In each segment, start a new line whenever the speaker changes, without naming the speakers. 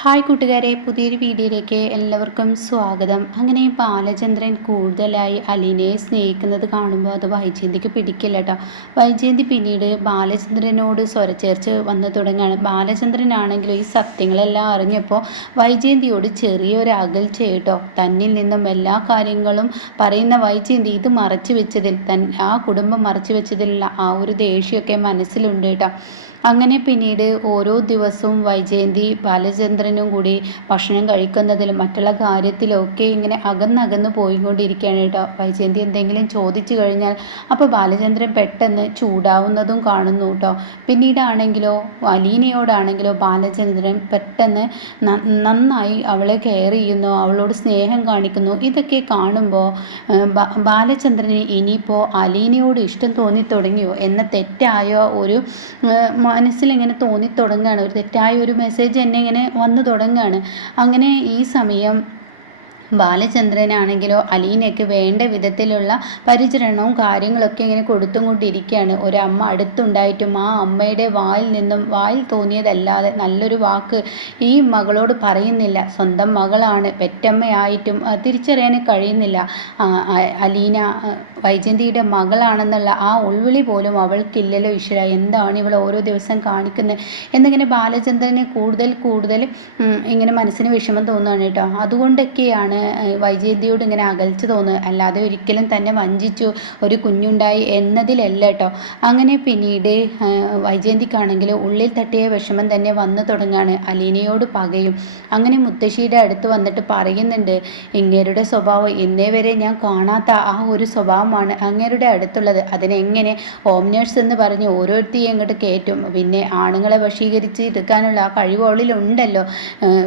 Hi കൂട്ടുകാരെ പുതിയൊരു വീഡിയോയിലേക്ക് എല്ലാവർക്കും സ്വാഗതം. അങ്ങനെ ബാലചന്ദ്രൻ കൂടുതലായി അലീനയെ സ്നേഹിക്കുന്നത് കാണുമ്പോൾ അത് വൈജയന്തിക്ക് പിടിക്കില്ല കേട്ടോ വൈജയന്തി പിന്നീട് ബാലചന്ദ്രനോട് സ്വരച്ചേർച്ച് വന്നു തുടങ്ങുകയാണ്. ബാലചന്ദ്രനാണെങ്കിലും ഈ സത്യങ്ങളെല്ലാം അറിഞ്ഞപ്പോൾ വൈജയന്തിയോട് ചെറിയൊരു അകൽച്ച കേട്ടോ തന്നിൽ നിന്നും എല്ലാ കാര്യങ്ങളും പറയുന്ന വൈജയന്തി ഇത് മറച്ചു വെച്ചതിൽ തൻ ആ കുടുംബം മറച്ചു വെച്ചതിലുള്ള ആ ഒരു ദേഷ്യമൊക്കെ മനസ്സിലുണ്ട് കേട്ടോ അങ്ങനെ പിന്നീട് ഓരോ ദിവസവും വൈജയന്തി ബാലചന്ദ്രനും കൂടി ഭക്ഷണം കഴിക്കുന്നതിലും മറ്റുള്ള കാര്യത്തിലൊക്കെ ഇങ്ങനെ അകന്നകന്ന് പോയിക്കൊണ്ടിരിക്കുകയാണ് കേട്ടോ. വൈജയന്തി എന്തെങ്കിലും ചോദിച്ചു കഴിഞ്ഞാൽ അപ്പോൾ ബാലചന്ദ്രൻ പെട്ടെന്ന് ചൂടാവുന്നതും കാണുന്നു കേട്ടോ. പിന്നീടാണെങ്കിലോ അലീനയോടാണെങ്കിലോ ബാലചന്ദ്രൻ പെട്ടെന്ന് നന്നായി അവളെ കെയർ ചെയ്യുന്നു അവളോട് സ്നേഹം കാണിക്കുന്നു. ഇതൊക്കെ കാണുമ്പോൾ ബാലചന്ദ്രന് ഇനിയിപ്പോൾ അലീനയോട് ഇഷ്ടം തോന്നി തുടങ്ങിയോ? എന്ന തെറ്റായ ഒരു മനസ്സിലിങ്ങനെ തോന്നി തുടങ്ങുകയാണ്. ഒരു തെറ്റായ ഒരു മെസ്സേജ് എന്നെ ഇങ്ങനെ വന്നു തുടങ്ങുകയാണ്. അങ്ങനെ ഈ സമയം ബാലചന്ദ്രനാണെങ്കിലോ അലീനയ്ക്ക് വേണ്ട വിധത്തിലുള്ള പരിചരണവും കാര്യങ്ങളൊക്കെ ഇങ്ങനെ കൊടുത്തും കൊണ്ടിരിക്കുകയാണ്. ഒരമ്മ അടുത്തുണ്ടായിട്ടും ആ അമ്മയുടെ വായിൽ നിന്നും വായിൽ തോന്നിയതല്ലാതെ നല്ലൊരു വാക്ക് ഈ മകളോട് പറയുന്നില്ല. സ്വന്തം മകളാണ്. പെറ്റമ്മയായിട്ടും തിരിച്ചറിയാൻ കഴിയുന്നില്ല. അലീന വൈജന്തിയുടെ മകളാണെന്നുള്ള ആ ഉൾവിളി പോലും അവൾക്കില്ലല്ലോ ഈശ്വര. എന്താണ് ഇവൾ ഓരോ ദിവസം കാണിക്കുന്നത്? എന്നിങ്ങനെ ബാലചന്ദ്രനെ കൂടുതൽ കൂടുതൽ ഇങ്ങനെ മനസ്സിന് വിഷമം തോന്നുകയാണ് കേട്ടോ. അതുകൊണ്ടൊക്കെയാണ് വൈജയന്തിയോട് ഇങ്ങനെ അകൽച്ച് തോന്നുക അല്ലാതെ ഒരിക്കലും തന്നെ വഞ്ചിച്ചു ഒരു കുഞ്ഞുണ്ടായി എന്നതിലല്ല കേട്ടോ. അങ്ങനെ പിന്നീട് വൈജയന്തിക്കാണെങ്കിൽ ഉള്ളിൽ തട്ടിയ വിഷമം തന്നെ വന്നു തുടങ്ങുകയാണ് അലീനയോട് പകയും. അങ്ങനെ മുത്തശ്ശിയുടെ അടുത്ത് വന്നിട്ട് പറയുന്നുണ്ട് ഇങ്ങേരുടെ സ്വഭാവം ഇന്നേ വരെ ഞാൻ കാണാത്ത ആ ഒരു സ്വഭാവമാണ് അങ്ങേരുടെ അടുത്തുള്ളത്. അതിനെങ്ങനെ ഹോം എന്ന് പറഞ്ഞ് ഓരോരുത്തരെയും അങ്ങോട്ട് കയറ്റും? പിന്നെ ആണുങ്ങളെ വശീകരിച്ച് എടുക്കാനുള്ള ആ കഴിവ് ഉള്ളിലുണ്ടല്ലോ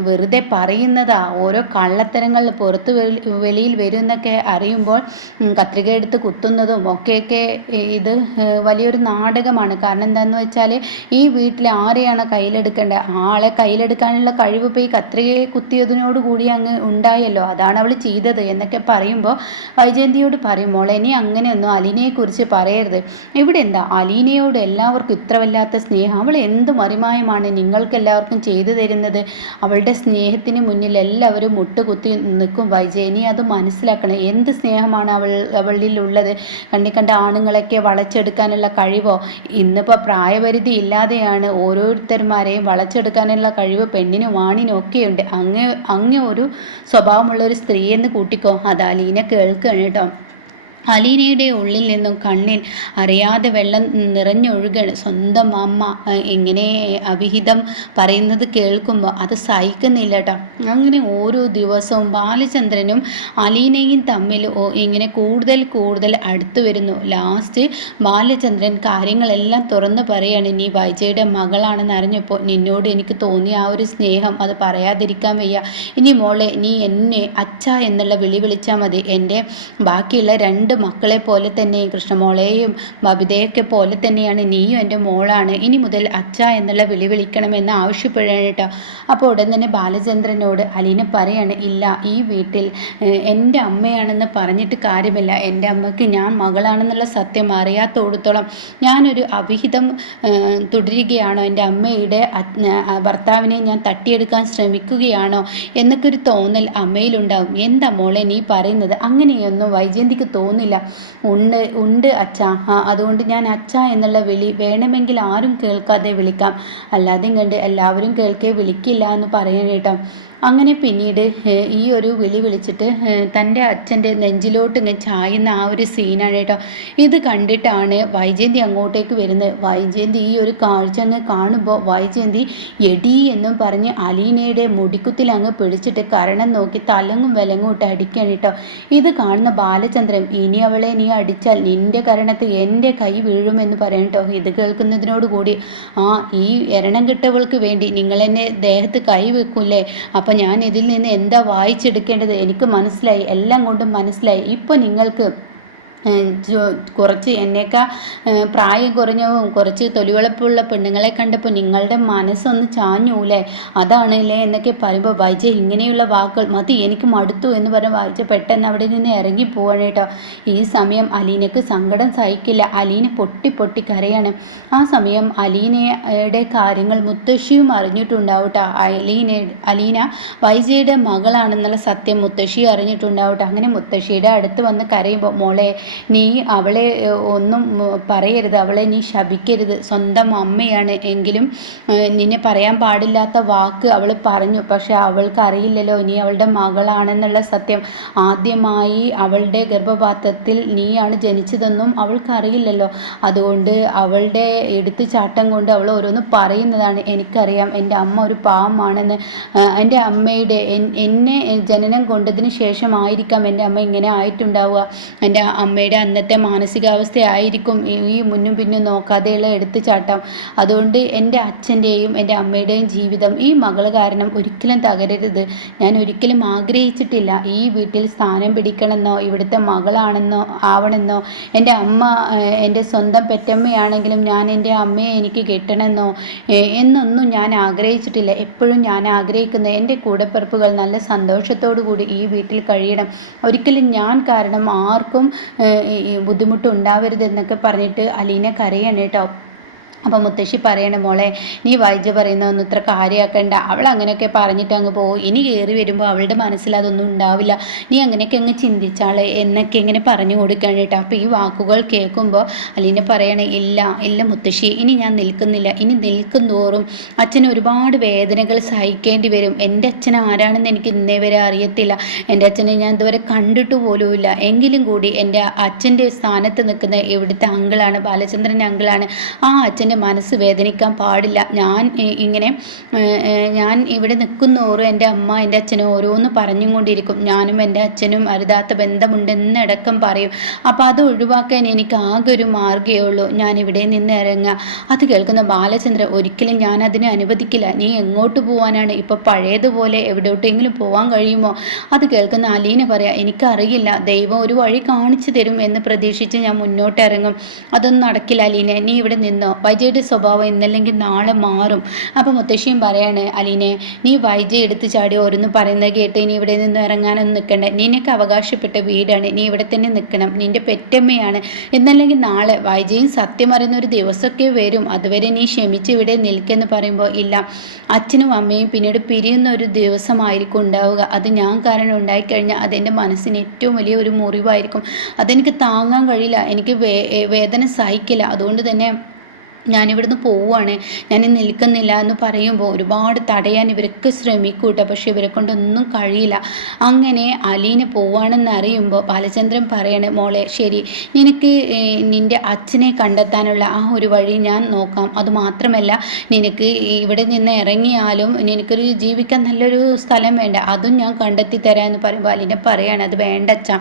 വെറുതെ പറയുന്നതാ. ഓരോ കള്ളത്തരങ്ങൾ പുറത്ത് വെളിയിൽ വരുമെന്നൊക്കെ അറിയുമ്പോൾ കത്രിക എടുത്ത് കുത്തുന്നതും ഒക്കെയൊക്കെ ഇത് വലിയൊരു നാടകമാണ്. കാരണം എന്താണെന്ന് വെച്ചാൽ ഈ വീട്ടിൽ ആരെയാണ് കയ്യിലെടുക്കേണ്ടത് ആളെ കയ്യിലെടുക്കാനുള്ള കഴിവ് ഇപ്പോൾ ഈ കത്രികയെ കുത്തിയതിനോട് കൂടി അങ്ങ് ഉണ്ടായല്ലോ. അതാണ് അവൾ ചെയ്തത്. എന്നൊക്കെ പറയുമ്പോൾ വൈജയന്തിയോട് പറയും മോളെ ഇനി അങ്ങനെയൊന്നും അലീനയെക്കുറിച്ച് പറയരുത്. ഇവിടെ എന്താ അലീനയോട് എല്ലാവർക്കും ഇത്ര വല്ലാത്ത സ്നേഹം. അവൾ എന്ത് മറിമായമാണ് നിങ്ങൾക്കെല്ലാവർക്കും ചെയ്തു തരുന്നത്? അവളുടെ സ്നേഹത്തിന് മുന്നിൽ എല്ലാവരും മുട്ടുകുത്തി നിൽക്കും. വൈജയനി അത് മനസ്സിലാക്കണം. എന്ത് സ്നേഹമാണ് അവൾ അവളിൽ ഉള്ളത് കണ്ടി കണ്ട ആണുങ്ങളൊക്കെ വളച്ചെടുക്കാനുള്ള കഴിവോ? ഇന്നിപ്പോൾ പ്രായപരിധി ഇല്ലാതെയാണ് ഓരോരുത്തന്മാരെയും വളച്ചെടുക്കാനുള്ള കഴിവ് പെണ്ണിനും ആണിനും ഒക്കെയുണ്ട്. അങ്ങ് അങ്ങ് ഒരു സ്വഭാവമുള്ള ഒരു സ്ത്രീയെന്ന് കൂട്ടിക്കോ. അത് കേൾക്കണം കേട്ടോ. അലീനയുടെ ഉള്ളിൽ നിന്നും കണ്ണിൽ അറിയാതെ വെള്ളം നിറഞ്ഞൊഴുകണ്. സ്വന്തം അമ്മ എങ്ങനെ അവിഹിതം പറയുന്നത് കേൾക്കുമ്പോൾ അത് സഹിക്കുന്നില്ല കേട്ടോ അങ്ങനെ ഓരോ ദിവസവും ബാലചന്ദ്രനും അലീനയും തമ്മിൽ ഇങ്ങനെ കൂടുതൽ കൂടുതൽ അടുത്തു വരുന്നു. ലാസ്റ്റ് ബാലചന്ദ്രൻ കാര്യങ്ങളെല്ലാം തുറന്നു പറയാണ് നീ വൈജയുടെ മകളാണെന്ന് അറിഞ്ഞപ്പോൾ നിന്നോട് എനിക്ക് തോന്നിയ ആ ഒരു സ്നേഹം അത് പറയാതിരിക്കാൻ വയ്യ. ഇനി മോളെ നീ എന്നെ അച്ഛ എന്നുള്ള വിളി വിളിച്ചാൽ മതി. എന്റെ ബാക്കിയുള്ള രണ്ട് മക്കളെ പോലെ തന്നെ കൃഷ്ണമോളെയും ബബിതയൊക്കെ പോലെ തന്നെയാണ് നീയും എന്റെ മോളാണ്. ഇനി മുതൽ അച്ഛ എന്നുള്ള വിളി വിളിക്കണമെന്ന് ആവശ്യപ്പെടാനായിട്ട് അപ്പോൾ ഉടൻ തന്നെ ബാലചന്ദ്രനോട് അലീന പറയാണ് ഇല്ല ഈ വീട്ടിൽ എന്റെ അമ്മയാണെന്ന് പറഞ്ഞിട്ട് കാര്യമില്ല. എന്റെ അമ്മയ്ക്ക് ഞാൻ മകളാണെന്നുള്ള സത്യം അറിയാത്തോടത്തോളം ഞാനൊരു അവിഹിതം തുടരുകയാണോ? എന്റെ അമ്മയുടെ ഭർത്താവിനെ ഞാൻ തട്ടിയെടുക്കാൻ ശ്രമിക്കുകയാണോ? എന്നൊക്കെ ഒരു തോന്നൽ അമ്മയിലുണ്ടാവും. എന്താ മോളെ നീ പറയുന്നത്? അങ്ങനെയൊന്നും വൈജയന്തിക്ക് തോന്നില്ല തോന്നില്ല ഉണ്ട് ഉണ്ട് അച്ഛ. ആ അതുകൊണ്ട് ഞാൻ അച്ഛ എന്നുള്ള വിളി വേണമെങ്കിൽ ആരും കേൾക്കാതെ വിളിക്കാം. അല്ലാതെ കണ്ട് എല്ലാവരും കേൾക്കേ വിളിക്കില്ല എന്ന് പറയാൻ കേട്ടോ. അങ്ങനെ പിന്നീട് ഈ ഒരു വിളി വിളിച്ചിട്ട് തന്റെ അച്ഛന്റെ നെഞ്ചിലോട്ട് ഇങ്ങനെ ചായുന്ന ആ ഒരു സീനാണ് കേട്ടോ. ഇത് കണ്ടിട്ടാണ് വൈജയന്തി അങ്ങോട്ടേക്ക് വരുന്നത്. വൈജയന്തി ഈ ഒരു കാഴ്ച അങ്ങ് കാണുമ്പോൾ വൈജയന്തി എടി എന്നും പറഞ്ഞ് അലീനയുടെ മുടിക്കുത്തിൽ അങ്ങ് പിടിച്ചിട്ട് കരണം നോക്കി തലങ്ങും വിലങ്ങും ഇട്ട് അടിക്കുകയാണ് കേട്ടോ. ഇത് കാണുന്ന ബാലചന്ദ്രൻ ഇനി അവളെ നീ അടിച്ചാൽ നിന്റെ കരണത്ത് എന്റെ കൈ വീഴുമെന്ന് പറയണം കേട്ടോ. ഇത് കേൾക്കുന്നതിനോട് കൂടി ആ ഈ എരണം കിട്ടവൾക്ക് വേണ്ടി നിങ്ങൾ എന്നെ ദേഹത്ത് കൈ വെക്കൂലേ അപ്പോൾ ഞാൻ ഇതിൽ നിന്ന് എന്താ വായിച്ചെടുക്കേണ്ടത്? എനിക്ക് മനസ്സിലായി എല്ലാം കൊണ്ടും മനസ്സിലായി. ഇപ്പോൾ നിങ്ങൾക്ക് കുറച്ച് എന്നേക്കാ പ്രായം കുറഞ്ഞവും കുറച്ച് തൊലിവെളുപ്പുള്ള പെണ്ണുങ്ങളെ കണ്ടപ്പോൾ നിങ്ങളുടെ മനസ്സൊന്ന് ചാഞ്ഞൂലേ? അതാണല്ലേ എന്നൊക്കെ പറയുമ്പോൾ വൈജ ഇങ്ങനെയുള്ള വാക്കുകൾ മതി എനിക്ക് മടുത്തു എന്ന് പറഞ്ഞ് വായിച്ച പെട്ടെന്ന് അവിടെ നിന്ന് ഇറങ്ങി പോവാണ് കേട്ടോ. ഈ സമയം അലീനക്ക് സങ്കടം സഹിക്കില്ല. അലീന പൊട്ടി പൊട്ടി കരയാണ്. ആ സമയം അലീനയുടെ കാര്യങ്ങൾ മുത്തശ്ശിയും അറിഞ്ഞിട്ടുണ്ടാവും കേട്ടോ. അലീന അലീന വൈജയുടെ മകളാണെന്നുള്ള സത്യം മുത്തശ്ശി അറിഞ്ഞിട്ടുണ്ടാവും അങ്ങനെ മുത്തശ്ശിയുടെ അടുത്ത് വന്ന് കരയുമ്പോൾ മോളെ നീ അവളെ ഒന്നും പറയരുത്. അവളെ നീ ശപിക്കരുത്. സ്വന്തം അമ്മയാണ് എങ്കിലും നിന്നെ പറയാൻ പാടില്ലാത്ത വാക്ക് അവൾ പറഞ്ഞു. പക്ഷെ അവൾക്ക് അറിയില്ലല്ലോ നീ അവളുടെ മകളാണെന്നുള്ള സത്യം. ആദ്യമായി അവളുടെ ഗർഭപാത്രത്തിൽ നീയാണ് ജനിച്ചതെന്നും അവൾക്ക് അറിയില്ലല്ലോ അതുകൊണ്ട് അവളുടെ എടുത്തു ചാട്ടം കൊണ്ട് അവൾ ഓരോന്ന് പറയുന്നതാണ് എനിക്കറിയാം. എന്റെ അമ്മ ഒരു പാവമാണെന്ന് എന്റെ അമ്മയുടെ എന്നെ ജനനം കൊണ്ടതിന് ശേഷമായിരിക്കാം എന്റെ അമ്മ ഇങ്ങനെ ആയിട്ടുണ്ടാവുക. എന്റെ അമ്മയുടെ അന്നത്തെ മാനസികാവസ്ഥയായിരിക്കും ഈ മുന്നും പിന്നും നോക്കാതെയുള്ള എടുത്തുചാട്ടം. അതുകൊണ്ട് എന്റെ അച്ഛന്റെയും എന്റെ അമ്മയുടെയും ജീവിതം ഈ മകൾ കാരണം ഒരിക്കലും തകരരുത്. ഞാൻ ഒരിക്കലും ആഗ്രഹിച്ചിട്ടില്ല ഈ വീട്ടിൽ സ്ഥാനം പിടിക്കണമെന്നോ ഇവിടുത്തെ മകളാണെന്നോ ആവണമെന്നോ. എന്റെ അമ്മ എന്റെ സ്വന്തം പെറ്റമ്മയാണെങ്കിലും ഞാൻ എന്റെ അമ്മയെ എനിക്ക് കിട്ടണമെന്നോ എന്നൊന്നും ഞാൻ ആഗ്രഹിച്ചിട്ടില്ല. എപ്പോഴും ഞാൻ ആഗ്രഹിക്കുന്ന എന്റെ കൂടപ്പിറപ്പുകൾ നല്ല സന്തോഷത്തോടു കൂടി ഈ വീട്ടിൽ കഴിയണം. ഒരിക്കലും ഞാൻ കാരണം ആർക്കും ബുദ്ധിമുട്ട് ഉണ്ടാവരുത് എന്നൊക്കെ പറഞ്ഞിട്ട് അലീന കരയാണ് കേട്ടോ. അപ്പോൾ മുത്തശ്ശി പറയണ മോളെ നീ വൈദ്യ പറയുന്നതൊന്നും ഇത്ര കാര്യമാക്കണ്ട അവൾ അങ്ങനെയൊക്കെ പറഞ്ഞിട്ട് അങ്ങ് പോകും. ഇനി കയറി വരുമ്പോൾ അവളുടെ മനസ്സിൽ അതൊന്നും ഉണ്ടാവില്ല. നീ അങ്ങനെയൊക്കെ അങ്ങ് ചിന്തിച്ചാളെ. എന്നൊക്കെ ഇങ്ങനെ പറഞ്ഞു കൊടുക്കാൻ കേട്ടോ. അപ്പോൾ ഈ വാക്കുകൾ കേൾക്കുമ്പോൾ അലീന പറയണേ ഇല്ല ഇല്ല മുത്തശ്ശി ഇനി ഞാൻ നിൽക്കുന്നില്ല. ഇനി നിൽക്കും തോറും അച്ഛന് ഒരുപാട് വേദനകൾ സഹിക്കേണ്ടി വരും. എന്റെ അച്ഛൻ ആരാണെന്ന് എനിക്ക് ഇന്നേ വരെ അറിയത്തില്ല. എന്റെ അച്ഛനെ ഞാൻ ഇതുവരെ കണ്ടിട്ട് പോലുമില്ല. എങ്കിലും കൂടി എന്റെ അച്ഛന്റെ സ്ഥാനത്ത് നിൽക്കുന്ന ഇവിടുത്തെ അങ്കിളാണ് ബാലചന്ദ്രൻ അങ്കിളാണ്. ആ അച്ഛൻ എന്റെ മനസ്സ് വേദനിക്കാൻ പാടില്ല. ഞാൻ ഇങ്ങനെ ഞാൻ ഇവിടെ നിൽക്കുന്നോറും എന്റെ അമ്മ എന്റെ അച്ഛനും ഓരോന്ന് പറഞ്ഞും കൊണ്ടിരിക്കും ഞാനും എന്റെ അച്ഛനും അരുതാത്ത ബന്ധമുണ്ടെന്നടക്കം പറയും. അപ്പോൾ അത് ഒഴിവാക്കാൻ എനിക്ക് ആകെ ഒരു മാർഗമേ ഉള്ളൂ. ഞാൻ ഇവിടെ നിന്ന് ഇറങ്ങുക. അത് കേൾക്കുന്ന ബാലചന്ദ്രൻ ഒരിക്കലും ഞാൻ അതിനെ അനുവദിക്കില്ല. നീ എങ്ങോട്ട് പോകാനാണ് ഇപ്പോൾ പഴയതുപോലെ എവിടോട്ടെങ്കിലും പോകാൻ കഴിയുമോ? അത് കേൾക്കുന്ന അലീന പറയാം എനിക്കറിയില്ല. ദൈവം ഒരു വഴി കാണിച്ചു തരും എന്ന് പ്രതീക്ഷിച്ച് ഞാൻ മുന്നോട്ട് ഇറങ്ങും. അതൊന്നും നടക്കില്ല അലീന. നീ ഇവിടെ നിന്നോ? വൈജയുടെ സ്വഭാവം ഇന്നല്ലെങ്കിൽ നാളെ മാറും. അപ്പോൾ മുത്തശ്ശിയും പറയാണ് അലീനെ നീ വൈജ എടുത്ത് ചാടി ഓരോന്ന് പറയുന്നത് കേട്ട് ഇനി ഇവിടെ നിന്ന് ഇറങ്ങാനൊന്നും നിൽക്കണ്ട. നിനക്ക് അവകാശപ്പെട്ട വീടാണ്. നീ ഇവിടെ തന്നെ നിൽക്കണം. നിന്റെ പെറ്റമ്മയാണ്. എന്നല്ലെങ്കിൽ നാളെ വൈജയും സത്യം അറിയുന്ന ഒരു ദിവസമൊക്കെ വരും. അതുവരെ നീ ക്ഷമിച്ച് ഇവിടെ നിൽക്കെന്ന് പറയുമ്പോൾ ഇല്ല. അച്ഛനും അമ്മയും പിന്നീട് പിരിയുന്ന ഒരു ദിവസമായിരിക്കും ഉണ്ടാവുക. അത് ഞാൻ കാരണം ഉണ്ടായിക്കഴിഞ്ഞാൽ അതെന്റെ മനസ്സിന് ഏറ്റവും വലിയ ഒരു മുറിവായിരിക്കും. അതെനിക്ക് താങ്ങാൻ കഴിയില്ല. എനിക്ക് വേദന സഹിക്കില്ല. അതുകൊണ്ട് തന്നെ ഞാനിവിടുന്ന് പോവുകയാണ് ഞാൻ നിൽക്കുന്നില്ല എന്ന് പറയുമ്പോൾ ഒരുപാട് തടയാൻ ഇവരൊക്കെ ശ്രമിക്കൂട്ടോ. പക്ഷേ ഇവരെ കൊണ്ടൊന്നും കഴിയില്ല. അങ്ങനെ അലീന പോവുകയാണെന്ന് അറിയുമ്പോൾ ബാലചന്ദ്രൻ പറയാണ് മോളെ ശരി. നിനക്ക് നിന്റെ അച്ഛനെ കണ്ടെത്താനുള്ള ആ ഒരു വഴി ഞാൻ നോക്കാം. അതുമാത്രമല്ല നിനക്ക് ഇവിടെ നിന്ന് ഇറങ്ങിയാലും നിനക്കൊരു ജീവിക്കാൻ നല്ലൊരു സ്ഥലം വേണ്ട. അതും ഞാൻ കണ്ടെത്തി എന്ന് പറയുമ്പോൾ അലീന പറയാണ് അത് വേണ്ട അച്ഛ.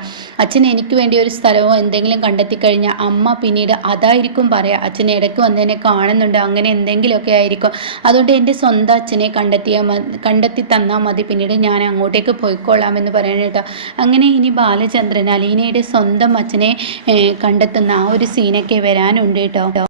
അച്ഛൻ എനിക്ക് വേണ്ടി ഒരു സ്ഥലമോ എന്തെങ്കിലും കണ്ടെത്തി കഴിഞ്ഞാൽ അമ്മ പിന്നീട് അതായിരിക്കും പറയാം. അച്ഛൻ ഇടയ്ക്ക് വന്നതിനെ കാണുന്നുണ്ട്. അങ്ങനെ എന്തെങ്കിലുമൊക്കെ ആയിരിക്കും. അതുകൊണ്ട് എന്റെ സ്വന്തം അച്ഛനെ കണ്ടെത്തിയാൽ കണ്ടെത്തി തന്നാൽ മതി. പിന്നീട് ഞാൻ അങ്ങോട്ടേക്ക് പോയിക്കൊള്ളാം എന്ന് പറയണം കേട്ടോ. അങ്ങനെ ഇനി ബാലചന്ദ്രൻ അലീനയുടെ സ്വന്തം അച്ഛനെ കണ്ടെത്തുന്ന ആ ഒരു സീനൊക്കെ വരാനുണ്ട് കേട്ടോ.